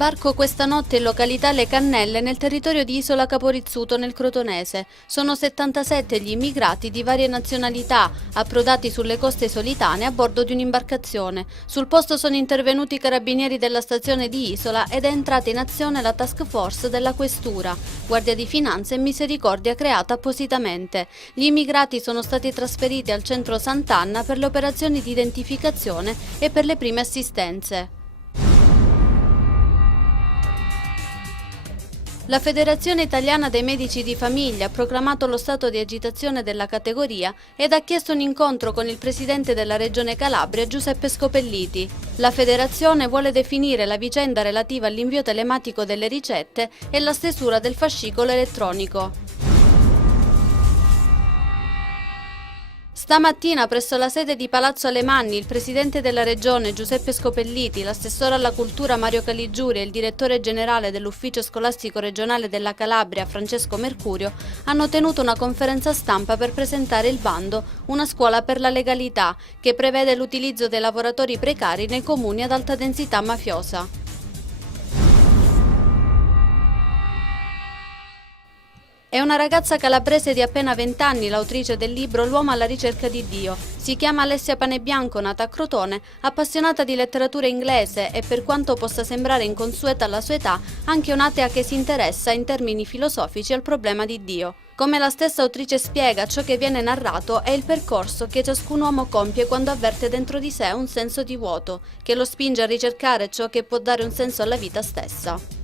Sbarco questa notte in località Le Cannelle nel territorio di Isola Caporizzuto nel Crotonese. Sono 77 gli immigrati di varie nazionalità approdati sulle coste isolitane a bordo di un'imbarcazione. Sul posto sono intervenuti i carabinieri della stazione di Isola ed è entrata in azione la task force della Questura, Guardia di Finanza e Misericordia creata appositamente. Gli immigrati sono stati trasferiti al centro Sant'Anna per le operazioni di identificazione e per le prime assistenze. La Federazione Italiana dei Medici di Famiglia ha proclamato lo stato di agitazione della categoria ed ha chiesto un incontro con il presidente della Regione Calabria, Giuseppe Scopelliti. La federazione vuole definire la vicenda relativa all'invio telematico delle ricette e la stesura del fascicolo elettronico. Stamattina presso la sede di Palazzo Alemanni il presidente della regione Giuseppe Scopelliti, l'assessore alla cultura Mario Caligiuri e il direttore generale dell'ufficio scolastico regionale della Calabria Francesco Mercurio hanno tenuto una conferenza stampa per presentare il bando Una scuola per la legalità, che prevede l'utilizzo dei lavoratori precari nei comuni ad alta densità mafiosa. È una ragazza calabrese di appena 20 anni, l'autrice del libro L'uomo alla ricerca di Dio. Si chiama Alessia Panebianco, nata a Crotone, appassionata di letteratura inglese e, per quanto possa sembrare inconsueta alla sua età, anche un'atea che si interessa in termini filosofici al problema di Dio. Come la stessa autrice spiega, ciò che viene narrato è il percorso che ciascun uomo compie quando avverte dentro di sé un senso di vuoto, che lo spinge a ricercare ciò che può dare un senso alla vita stessa.